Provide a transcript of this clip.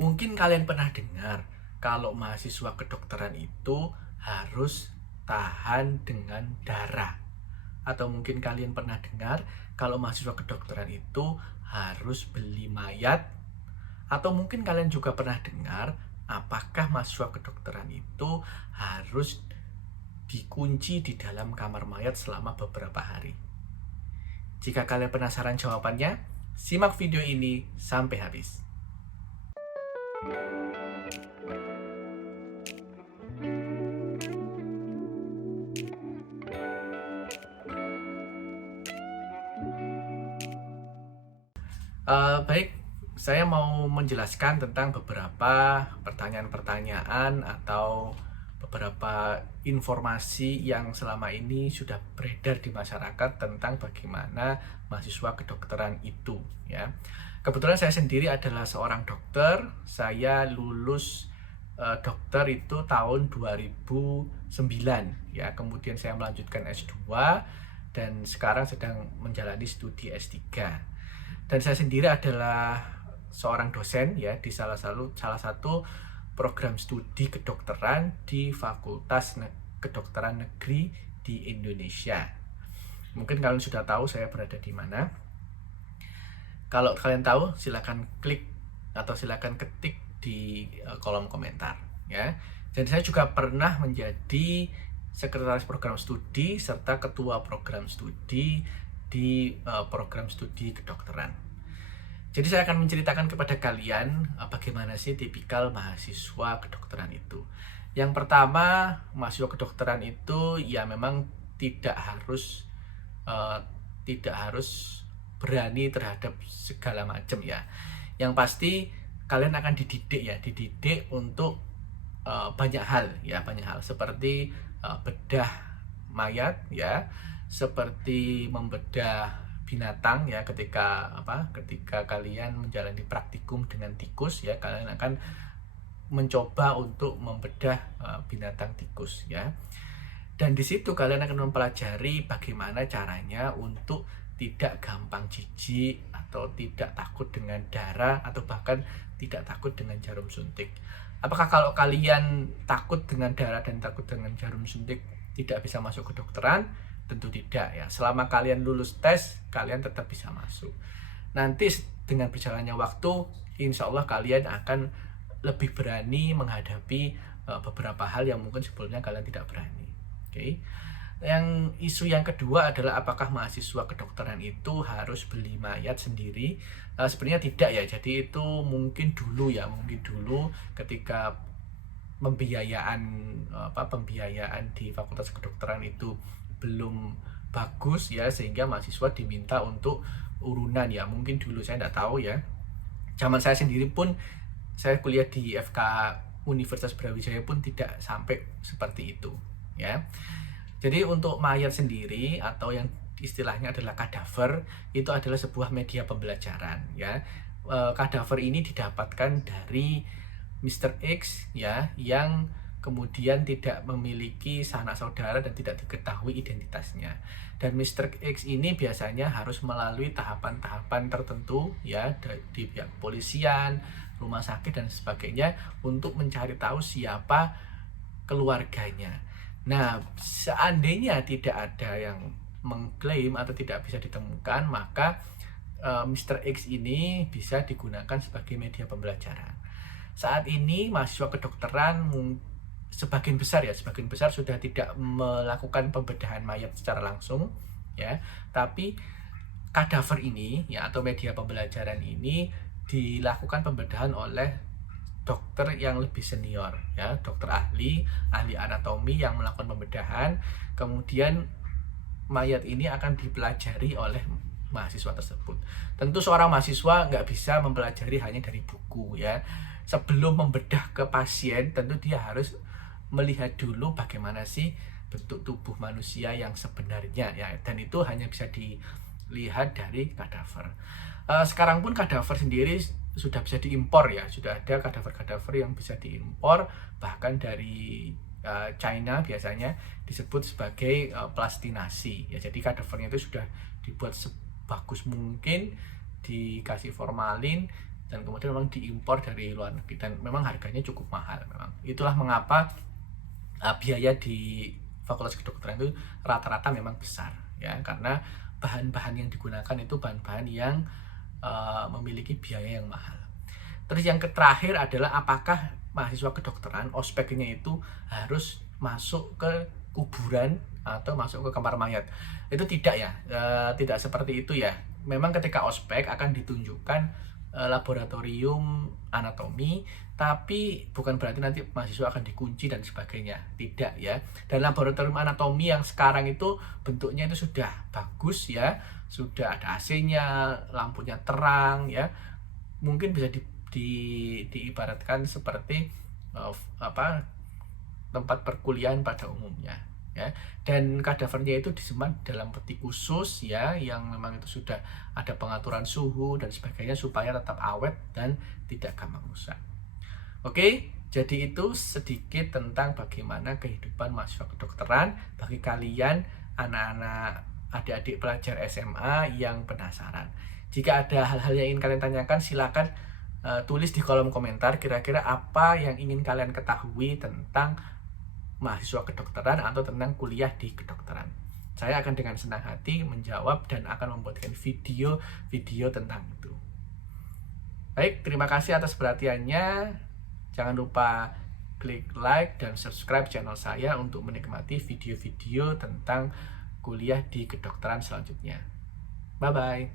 Mungkin kalian pernah dengar kalau mahasiswa kedokteran itu harus tahan dengan darah. Atau mungkin kalian pernah dengar kalau mahasiswa kedokteran itu harus beli mayat. Atau mungkin kalian juga pernah dengar apakah mahasiswa kedokteran itu harus dikunci di dalam kamar mayat selama beberapa hari. Jika kalian penasaran jawabannya, simak video ini sampai habis. Baik, saya mau menjelaskan tentang beberapa pertanyaan-pertanyaan atau beberapa informasi yang selama ini sudah beredar di masyarakat tentang bagaimana mahasiswa kedokteran itu, ya. Kebetulan saya sendiri adalah seorang dokter. Saya lulus dokter itu tahun 2009, ya. Kemudian saya melanjutkan S2 dan sekarang sedang menjalani studi S3. Dan saya sendiri adalah seorang dosen, ya, di salah satu program studi kedokteran di Fakultas Kedokteran Negeri di Indonesia. Mungkin kalian sudah tahu saya berada di mana. Kalau kalian tahu, silakan klik atau silakan ketik di kolom komentar, ya. Dan saya juga pernah menjadi sekretaris program studi serta ketua program studi di program studi kedokteran. Jadi saya akan menceritakan kepada kalian bagaimana sih tipikal mahasiswa kedokteran itu. Yang pertama, mahasiswa kedokteran itu ya memang tidak harus uh, tidak harus berani terhadap segala macam, ya. Yang pasti kalian akan dididik untuk banyak hal, ya, banyak hal seperti bedah mayat, ya, seperti membedah binatang, ya. Ketika kalian menjalani praktikum dengan tikus, ya, kalian akan mencoba untuk membedah binatang tikus, ya. Dan di situ kalian akan mempelajari bagaimana caranya untuk tidak gampang jijik atau tidak takut dengan darah atau bahkan tidak takut dengan jarum suntik. Apakah kalau kalian takut dengan darah dan takut dengan jarum suntik tidak bisa masuk ke kedokteran? Tentu tidak, ya. Selama kalian lulus tes, kalian tetap bisa masuk. Nanti dengan berjalannya waktu, insya Allah kalian akan lebih berani menghadapi beberapa hal yang mungkin sebelumnya kalian tidak berani. Oke. Yang isu yang kedua adalah apakah mahasiswa kedokteran itu harus beli mayat sendiri? Sebenarnya tidak, ya. Jadi itu mungkin dulu ketika pembiayaan di Fakultas Kedokteran itu belum bagus, ya, sehingga mahasiswa diminta untuk urunan, ya. Mungkin dulu, saya tidak tahu, ya. Zaman saya sendiri pun, saya kuliah di FK Universitas Brawijaya pun tidak sampai seperti itu, ya. Jadi untuk mayat sendiri atau yang istilahnya adalah kadaver, itu adalah sebuah media pembelajaran, ya. Kadaver ini didapatkan dari Mr. X, ya, yang kemudian tidak memiliki sanak saudara dan tidak diketahui identitasnya. Dan Mr. X ini biasanya harus melalui tahapan-tahapan tertentu, ya, di pihak kepolisian, rumah sakit dan sebagainya untuk mencari tahu siapa keluarganya. Nah, seandainya tidak ada yang mengklaim atau tidak bisa ditemukan, maka Mr. X ini bisa digunakan sebagai media pembelajaran. Saat ini mahasiswa kedokteran sebagian besar sudah tidak melakukan pembedahan mayat secara langsung, ya. Tapi kadaver ini, ya, atau media pembelajaran ini dilakukan pembedahan oleh dokter yang lebih senior, ya, dokter ahli anatomi yang melakukan pembedahan. Kemudian mayat ini akan dipelajari oleh mahasiswa tersebut. Tentu seorang mahasiswa nggak bisa mempelajari hanya dari buku, ya. Sebelum membedah ke pasien, tentu dia harus melihat dulu bagaimana sih bentuk tubuh manusia yang sebenarnya, ya. Dan itu hanya bisa dilihat dari kadaver. Sekarang pun kadaver sendiri sudah bisa diimpor, ya. Sudah ada kadaver-kadaver yang bisa diimpor bahkan dari China, biasanya disebut sebagai plastinasi, ya. Jadi kadavernya itu sudah dibuat sebagus mungkin, dikasih formalin dan kemudian memang diimpor dari luar negeri dan memang harganya cukup mahal. Memang itulah mengapa biaya di Fakultas Kedokteran itu rata-rata memang besar ya, karena bahan-bahan yang digunakan itu bahan-bahan yang memiliki biaya yang mahal. Terus yang terakhir adalah apakah mahasiswa kedokteran ospeknya itu harus masuk ke kuburan atau masuk ke kamar mayat? Itu tidak ya, tidak seperti itu ya. Memang ketika ospek akan ditunjukkan laboratorium anatomi, tapi bukan berarti nanti mahasiswa akan dikunci dan sebagainya. Tidak ya. Dan laboratorium anatomi yang sekarang itu bentuknya itu sudah bagus ya, sudah ada AC-nya, lampunya terang ya. Mungkin bisa diibaratkan seperti tempat perkuliahan pada umumnya ya, dan kadavernya itu disimpan dalam peti khusus ya, yang memang itu sudah ada pengaturan suhu dan sebagainya supaya tetap awet dan tidak gampang rusak. Oke, jadi itu sedikit tentang bagaimana kehidupan mahasiswa kedokteran bagi kalian anak-anak adik-adik pelajar SMA yang penasaran. Jika ada hal-hal yang ingin kalian tanyakan, silakan tulis di kolom komentar kira-kira apa yang ingin kalian ketahui tentang mahasiswa kedokteran atau tentang kuliah di kedokteran. Saya akan dengan senang hati menjawab dan akan membuatkan video-video tentang itu. Baik, terima kasih atas perhatiannya. Jangan lupa klik like dan subscribe channel saya untuk menikmati video-video tentang kuliah di kedokteran selanjutnya. Bye-bye.